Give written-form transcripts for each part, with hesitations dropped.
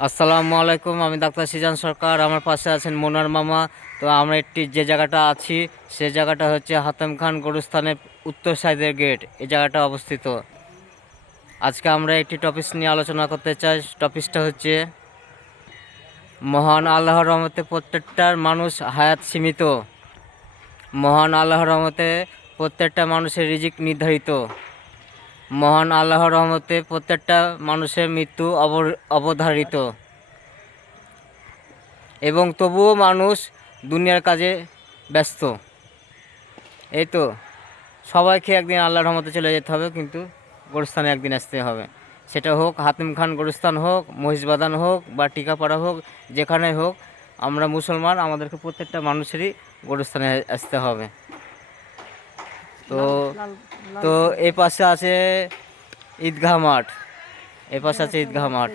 আসসালামু আলাইকুম। আমি ডাক্তার সিজান সরকার। আমার পাশে আছেন মোনার মামা। তো আমরা যে জায়গাটা আছি সে জায়গাটা হচ্ছে হাতেম খান গরুস্থানের উত্তর সাইডের গেট। এই জায়গাটা অবস্থিত। আজকে আমরা একটি টপিক নিয়ে আলোচনা করতে চাই। টপিকটা হচ্ছে মহান আল্লাহর রহমতে প্রত্যেকটার মানুষ হায়াত সীমিত। মহান আল্লাহর রহমতে প্রত্যেকটা মানুষের রিজিক নির্ধারিত। মহান আল্লাহর রহমতে প্রত্যেকটা মানুষের মৃত্যু অবধারিত। এবং তবুও মানুষ দুনিয়ার কাজে ব্যস্ত। এই তো, সবাইকে একদিন আল্লাহর রহমতে চলে যেতে হবে, কিন্তু গোরস্থানে একদিন আসতে হবে। সেটা হোক হাতিম খান গোরস্থান হোক, মহিষবাদান হোক বা টিকাপাড়া হোক, যেখানে হোক, আমরা মুসলমান, আমাদেরকে প্রত্যেকটা মানুষেরই গোরস্থানে আসতে হবে। তো তো এই পাশে আছে ঈদগাহ মাঠ, এই পাশে আছে ঈদগাহ মাঠ,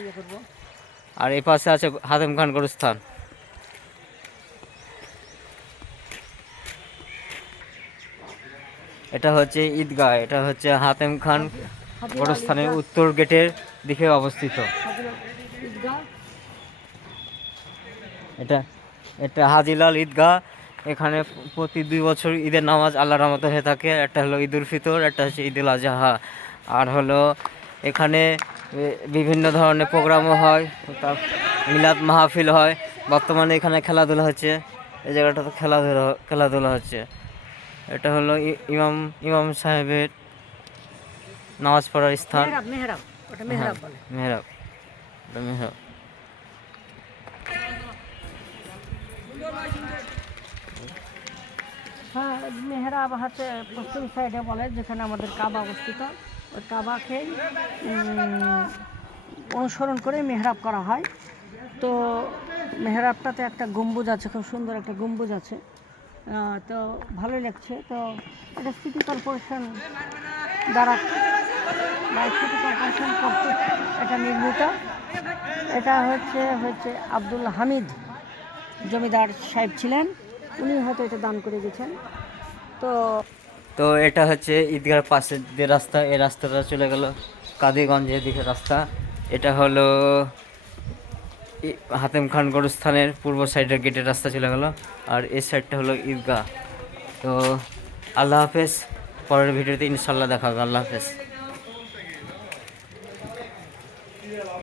আর এই পাশে আছে হাতিম খান গোরস্থান। এটা হচ্ছে ঈদগাহ, এটা হচ্ছে হাতেম খান গোরস্থানের উত্তর গেটের দিকে অবস্থিত। এটা এটা হাজিলাল ঈদগাহ। এখানে প্রতি 2 বছর ঈদের নামাজ আল্লাহর রহমতে হয়ে থাকে। একটা হলো ঈদুল ফিতর, একটা হচ্ছে ঈদুল আজহা। আর হলো এখানে বিভিন্ন ধরনের প্রোগ্রামও হয়, মিলাদ মাহফিল হয়। বর্তমানে এখানে খেলাধুলা হচ্ছে, এই জায়গাটাতে খেলাধুলা হচ্ছে। এটা হলো ইমাম ইমাম সাহেবের নামাজ পড়ার স্থান। মেহরাব, ওটা মেহরাব বলে। মেহরাব, ওটা মেহরাব। হ্যাঁ, মেহরাব হচ্ছে পশ্চিম সাইডে বলে, যেখানে আমাদের কাবা অবস্থিত। ওই কাবাকে অনুসরণ করে মেহরাব করা হয়। তো মেহরাবটাতে একটা গম্বুজ আছে, খুব সুন্দর একটা গম্বুজ আছে। তো ভালোই লাগছে। তো এটা সিটি কর্পোরেশন দ্বারা সিটি কর্পোরেশন কর্তৃক এটা নির্মিত। এটা হচ্ছে আব্দুল হামিদ জমিদার সাহেব ছিলেন, উনি হয়তো এটা দান করে গেছেন। তো তো এটা হচ্ছে ঈদগার পাশের যে রাস্তা, এই রাস্তাটা চলে গেল কাদিগঞ্জের দিকে রাস্তা। এটা হলো হাতেম খান গোরস্থানের পূর্ব সাইডের গেটের রাস্তা চলে গেল, আর এই সাইডটা হলো ঈদগাহ। তো আল্লাহ হাফেজ। পরের ভিডিওতে ইনশাল্লাহ দেখা হবে। আল্লাহ হাফেজ।